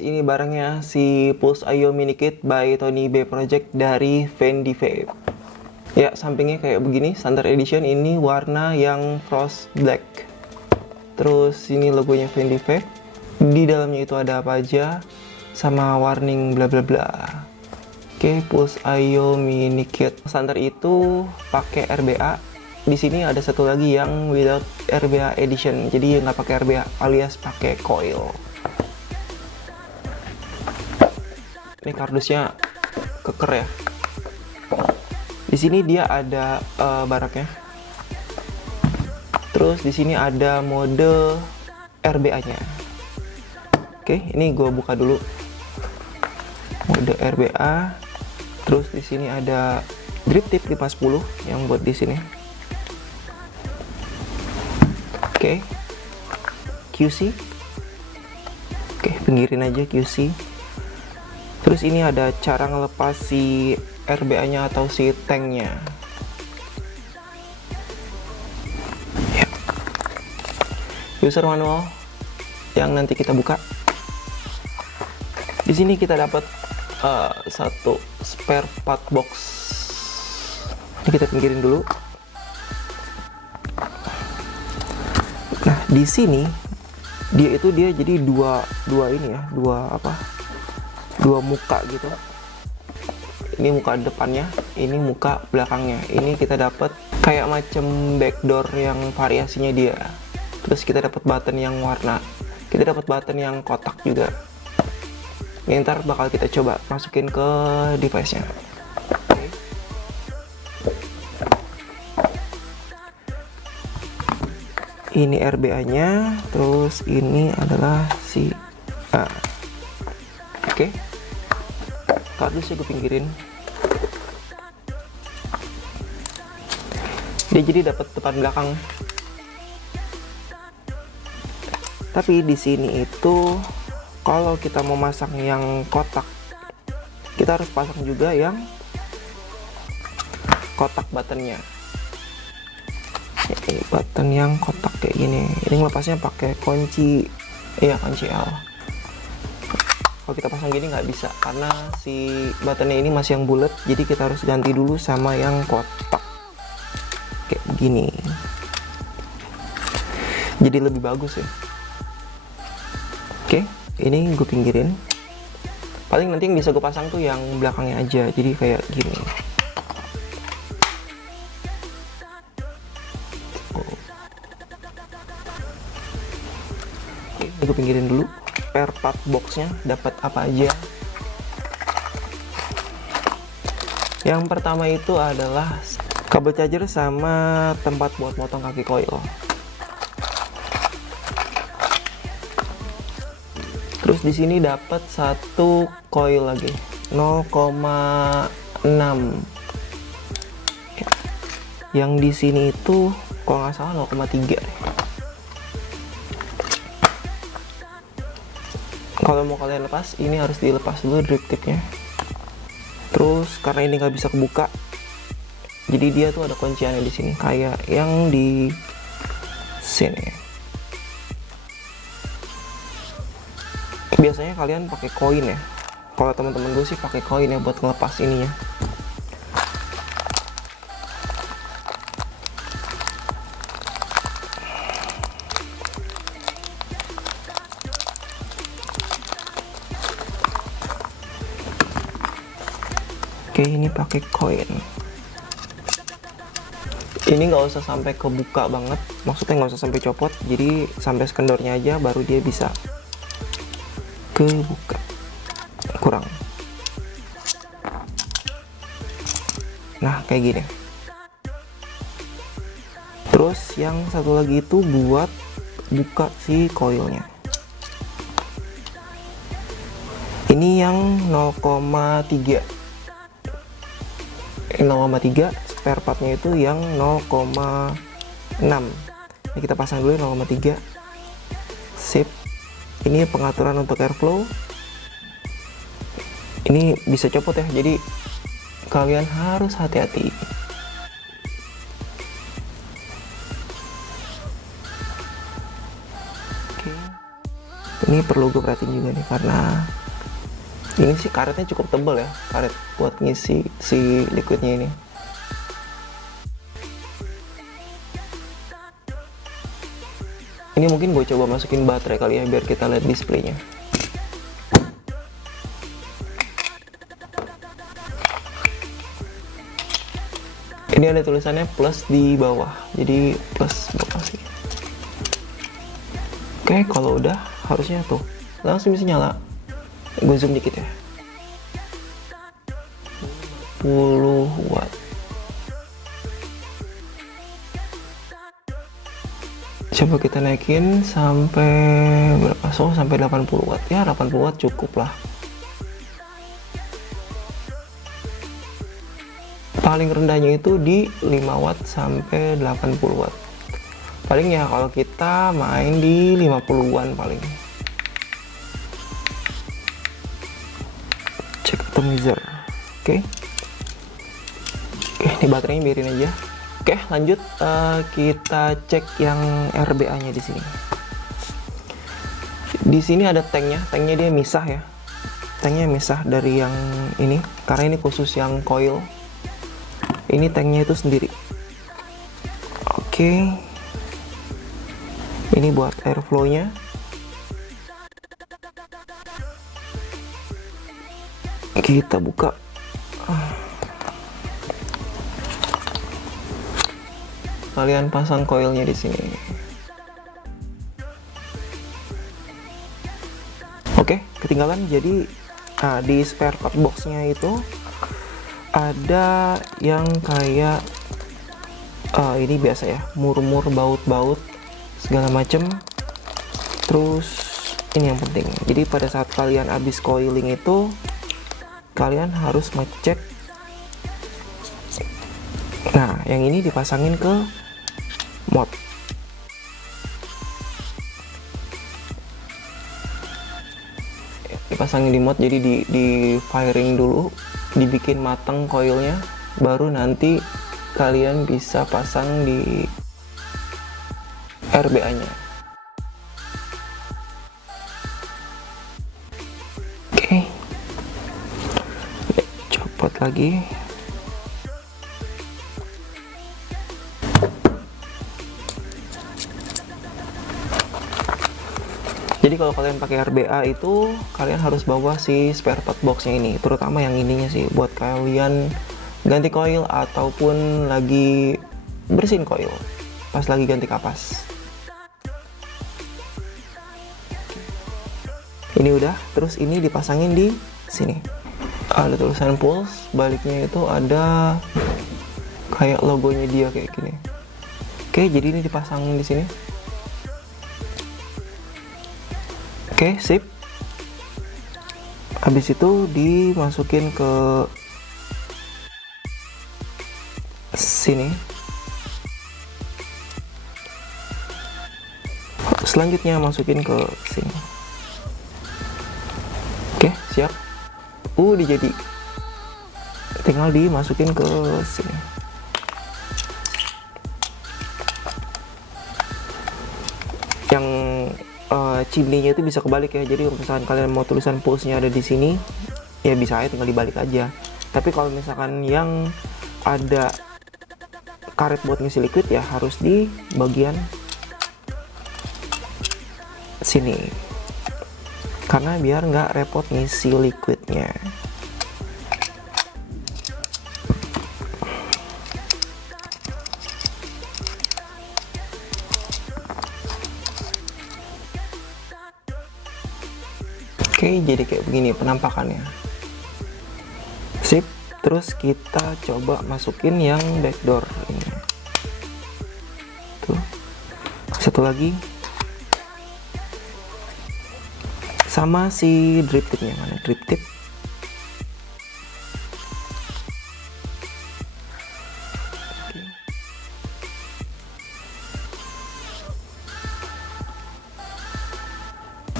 Ini barangnya si Pulse IO Mini Kit by Tony B Project dari Fendi Vape. Ya, sampingnya kayak begini, standard edition. Ini warna yang frost black. Terus ini logonya Fendi Vape. Di dalamnya itu ada apa aja, sama warning bla bla bla. Oke, Pulse IO Mini Kit. Standar itu pakai RBA. Di sini ada satu lagi yang without RBA edition, jadi nggak pakai RBA alias pakai coil. Ini kardusnya keker ya. Di sini dia ada baraknya. Terus di sini ada mode RBA-nya. Oke, ini gue buka dulu. Mode RBA. Terus di sini ada drip tip 510 yang buat di sini. Oke, QC. Oke, pinggirin aja QC. Terus ini ada cara ngelepas si RBA-nya atau si tanknya. Ya. User manual yang nanti kita buka. Di sini kita dapat satu spare part box. Ini kita pinggirin dulu. Nah, di sini dia jadi dua ini ya, dua muka gitu. Ini muka depannya, ini muka belakangnya. Ini kita dapat kayak macam backdoor yang variasinya dia. Terus kita dapat button yang warna. Kita dapat button yang kotak juga. Ini ntar bakal kita coba masukin ke device-nya. Ini RBA-nya, terus ini adalah si A. Oke. Kardusnya gue pinggirin. Dia jadi dapat depan belakang. Tapi di sini itu kalau kita mau masang yang kotak, kita harus pasang juga yang kotak buttonnya. Ini button yang kotak kayak gini. Ini ngelepasnya pakai kunci, iya kunci L. Kalau kita pasang gini nggak bisa karena si buttonnya ini masih yang bulat, jadi kita harus ganti dulu sama yang kotak kayak gini. Jadi lebih bagus ya. Oke, ini gue pinggirin. Paling nanti yang bisa gue pasang tuh yang belakangnya aja, jadi kayak gini. Gue pinggirin dulu. Spare part boxnya dapat apa aja. Yang pertama itu adalah kabel charger sama tempat buat motong kaki coil. Terus di sini dapat satu coil lagi 0,6. Yang di sini itu kalau nggak salah 0,3 deh. Kalau mau kalian lepas, ini harus dilepas dulu drip tipnya. Terus karena ini nggak bisa kebuka, jadi dia tuh ada kunciannya di sini, kayak yang di sini. Biasanya kalian pakai koin ya. Kalau teman-teman gue sih pakai koin ya buat ngelepas ininya. Oke, ini pakai koin. Ini nggak usah sampai kebuka banget, maksudnya nggak usah sampai copot, jadi sampai sekendornya aja baru dia bisa kebuka. Kurang. Nah, kayak gini. Terus yang satu lagi itu buat buka si coilnya. Ini yang 0,3. 0,3, spare partnya itu yang 0,6. Ini kita pasang dulu 0,3. Sip. Ini pengaturan untuk airflow. Ini bisa copot ya, jadi kalian harus hati-hati. Oke. Ini perlu gue perhatiin juga nih, karena ini sih karetnya cukup tebal ya, karet buat ngisi si liquidnya ini. Ini mungkin gue coba masukin baterai kali ya, biar kita lihat displaynya. Ini ada tulisannya plus di bawah, jadi plus bawah sih. Oke, kalau udah harusnya tuh langsung bisa nyala. Gue zoom dikit ya. 10 watt. Coba kita naikin sampai berapa? So, sampai 80 watt. Ya, 80 watt cukup lah. Paling rendahnya itu di 5 watt sampai 80 watt. Paling ya kalau kita main di 50-an paling. Cek atomizer. Oke. Oke, ini baterainya biarin aja. Oke, lanjut kita cek yang RBA-nya di sini. Di sini ada tanknya dia misah ya. Tanknya misah dari yang ini, karena ini khusus yang coil. Ini tanknya itu sendiri. Oke. Ini buat airflow-nya. Kita buka. Kalian pasang coilnya di sini. Oke, ketinggalan. Jadi di spare part box-nya itu ada yang kayak ini biasa ya, murmur, baut-baut segala macem. Terus ini yang penting. Jadi pada saat kalian habis coiling itu, kalian harus ngecek. Nah, yang ini dipasangin ke mod. Dipasangin di mod, jadi di firing dulu, dibikin matang coilnya, baru nanti kalian bisa pasang di RBA-nya. Oke. Copot lagi. Jadi kalau kalian pakai RBA itu, kalian harus bawa si spare part box-nya ini, terutama yang ininya sih, buat kalian ganti coil ataupun lagi bersihin coil pas lagi ganti kapas. Ini udah, terus ini dipasangin di sini. Ada tulisan pulse, baliknya itu ada kayak logonya dia kayak gini. Oke, jadi ini dipasang di sini. Oke, sip. Habis itu dimasukin ke sini. Selanjutnya masukin ke sini. Oke, siap. Udah jadi. Tinggal dimasukin ke sini. Yang chimney-nya itu bisa kebalik ya. Jadi kalau misalkan kalian mau tulisan pulse-nya ada di sini, ya bisa aja tinggal dibalik aja. Tapi kalau misalkan yang ada karet buat ngisi liquid, ya harus di bagian sini, karena biar nggak repot ngisi liquidnya. Oke, jadi kayak begini penampakannya. Sip. Terus kita coba masukin yang backdoor ini. Tuh. Satu lagi. Sama si drip tipnya, mana drip tip?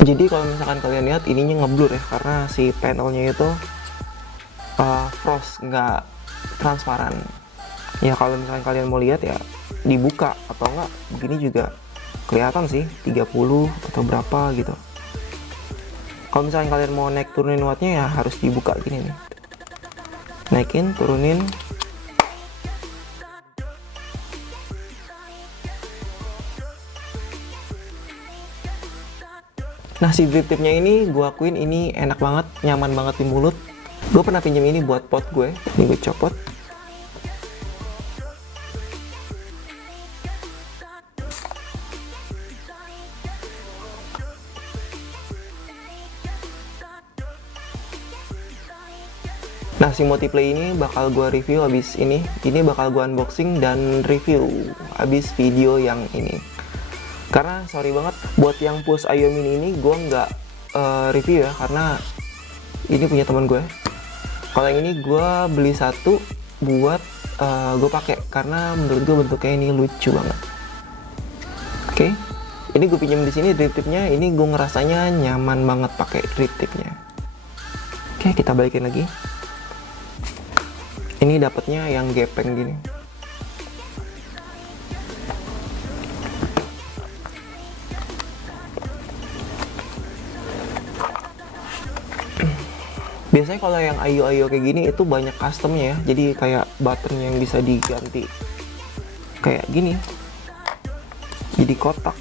Jadi kalau misalkan kalian lihat, ininya ngeblur ya, karena si panelnya itu frost, nggak transparan. Ya kalau misalkan kalian mau lihat ya dibuka, atau enggak begini juga kelihatan sih 30 atau berapa gitu. Kalau misalnya kalian mau naik turunin wattnya ya harus dibuka gini nih, naikin turunin. Nah, si drip tipnya ini gue akuin ini enak banget, nyaman banget di mulut. Gue pernah pinjam ini buat pot gue. Ini gue copot. Nah, si Motiplay ini bakal gue review abis ini. Ini bakal gue unboxing dan review abis video yang ini. Karena sorry banget buat yang Pulse IO Mini ini gue nggak review ya, karena ini punya teman gue. Kalau yang ini gue beli satu buat gue pakai karena menurut gue bentuknya ini lucu banget. Oke, ini gue pinjam di sini drip tipnya. Ini gue ngerasanya nyaman banget pakai drip tipnya. Oke, kita balikin lagi. Ini dapatnya yang gepeng gini. Biasanya kalau yang IO kayak gini itu banyak customnya ya. Jadi kayak button yang bisa diganti kayak gini, jadi kotak.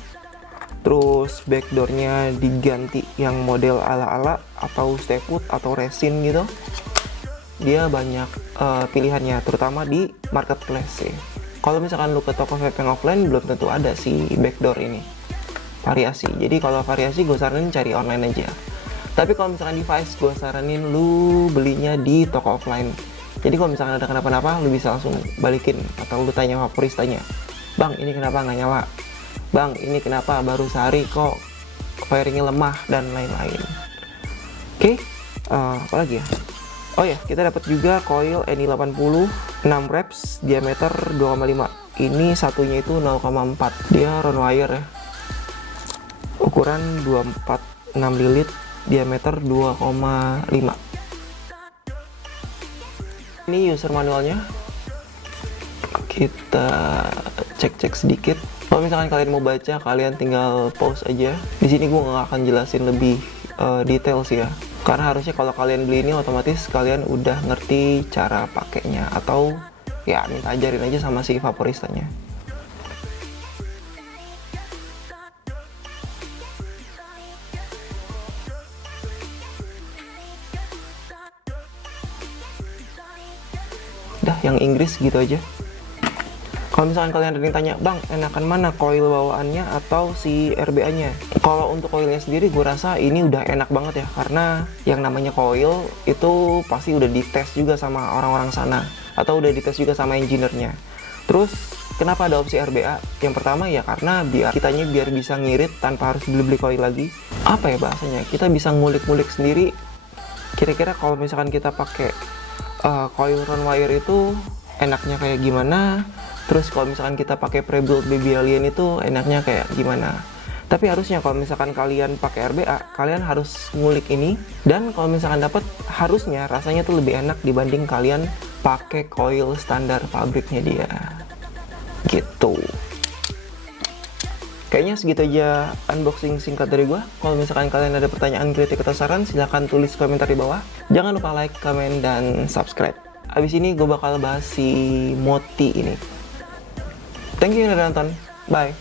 Terus backdoornya diganti yang model ala-ala atau stay put atau resin gitu. Dia banyak pilihannya, terutama di marketplace ya. Kalau misalkan lu ke toko vape yang offline belum tentu ada si backdoor ini, variasi. Jadi kalau variasi gue saranin cari online aja. Tapi kalau misalkan device gue saranin lu belinya di toko offline. Jadi kalau misalkan ada kenapa-napa lu bisa langsung balikin atau lu tanya vaporistanya, bang ini kenapa nggak nyala, bang ini kenapa baru sehari kok firingnya lemah, dan lain-lain. Oke, apa lagi ya? Oh ya, kita dapat juga coil NI80 6 reps diameter 2,5. Ini satunya itu 0,4. Dia round wire ya. Ukuran 246 lilit, diameter 2,5. Ini user manualnya. Kita cek-cek sedikit. Kalau misalkan kalian mau baca, kalian tinggal pause aja. Di sini gue nggak akan jelasin lebih detail sih ya. Karena harusnya kalau kalian beli ini otomatis kalian udah ngerti cara pakainya, atau ya minta ajarin aja sama si vaporistanya. Dah, yang Inggris gitu aja. Kalau misalkan kalian ada yang tanya, bang enakan mana coil bawaannya atau si RBA-nya? Kalau untuk coilnya sendiri gue rasa ini udah enak banget ya, karena yang namanya coil itu pasti udah dites juga sama orang-orang sana, atau udah dites juga sama engineer-nya. Terus kenapa ada opsi RBA? Yang pertama ya karena biar bisa ngirit tanpa harus beli coil lagi. Apa ya bahasanya? Kita bisa ngulik-ngulik sendiri. Kira-kira kalau misalkan kita pakai coil round wire itu enaknya kayak gimana? Terus kalau misalkan kita pakai pre-built baby alien itu enaknya kayak gimana? Tapi harusnya kalau misalkan kalian pakai RBA, kalian harus ngulik ini. Dan kalau misalkan dapat, harusnya rasanya tuh lebih enak dibanding kalian pakai coil standar pabriknya dia. Gitu. Kayaknya segitu aja unboxing singkat dari gua. Kalau misalkan kalian ada pertanyaan, kritik, atau saran, silahkan tulis komentar di bawah. Jangan lupa like, komen, dan subscribe. Abis ini gue bakal bahas si Moti ini. Thank you udah nonton. Bye.